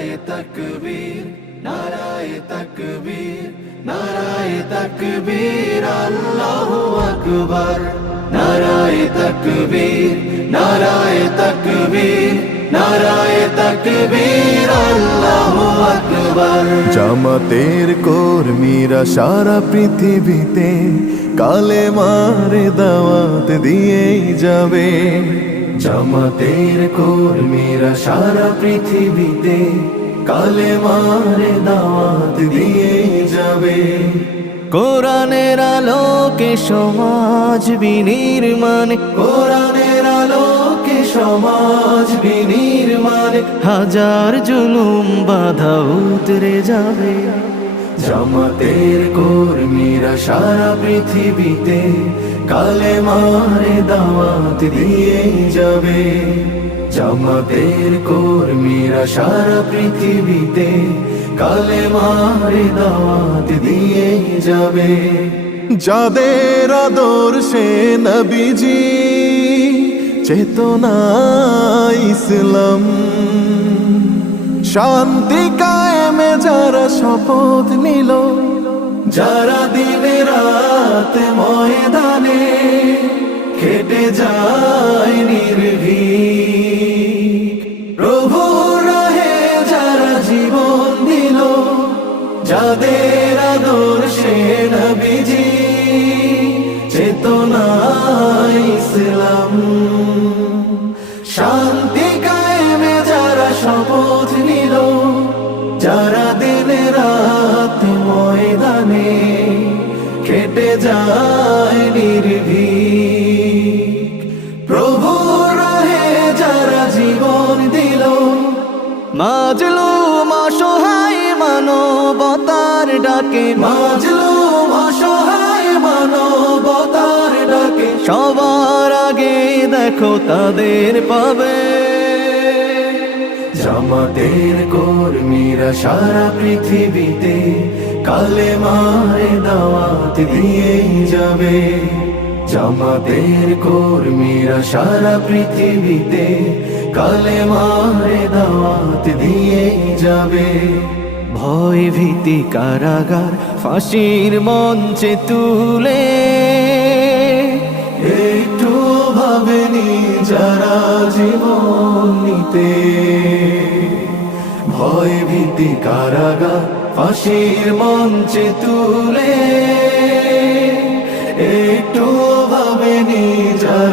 নারায়ে তাকবীর, নারায়ে তাকবীর, নারায়ে তাকবীর, আল্লাহু আকবার। নারায়ে তাকবীর, নারায়ে তাকবীর, নারায়ে তাকবীর, আল্লাহু আকবার। জামাতের কর্মীরা সারা পৃথিবীতে কালেমার দাওয়াত দিয়েই যাবে। জামাতের কর্মীরা সারা পৃথিবীতে কালেমার দাওয়াত দিয়েই যাবে। কোরআনের আলোকে সমাজ বিনির্মাণ, কোরআনের আলোকে সমাজ বিনির্মাণ, হাজার জুলুম বাধা উতরে যাবে। জামাতের কর্মীরা সারা পৃথিবীতে কালেমার দাওয়াত দিয়েই যাবে। জামাতের কর্মীরা সারা পৃথিবীতে কালেমার দাওয়াত দিয়েই যাবে। যাদের আদর্শে নবীজি চেতনা ইসলাম, শান্তি কায়েমে যারা শপথ নিল, যারা দিনে রাত ময়দানে খেটে যায় নির্ভীক, প্রভুর রাহে যারা জীবন দিল, যাদের আদর্শে নবীজি চেতনা ইসলাম, শান্তি কায়েমে যারা শপথ নিল, যারা দিনে রাত ময়দানে খেটে যায় নির্ভীক, প্রভুর রাহে যারা জীবন দিল, মাজলুম অসহায় মানবতার ডাকে, মাজলুম অসহায় মানবতার ডাকে, সবার আগে দেখো তাদের পাবে। জামাতের কর্মীরা সারা পৃথিবীতে কালেমার দাওয়াত দিয়েই যাবে। জামাতের কর্মীরা সারা পৃথিবীতে কালেমার দাওয়াত দিয়েই যাবে। ভয় ভীতি কারাগার ফাঁসির মঞ্চে তুলে, একটু ভাবেনি যারা জীবন নিতে, ভয় ভীতি কারাগার ফাঁসির মঞ্চে তুলে, একটু ভাবেনি যারা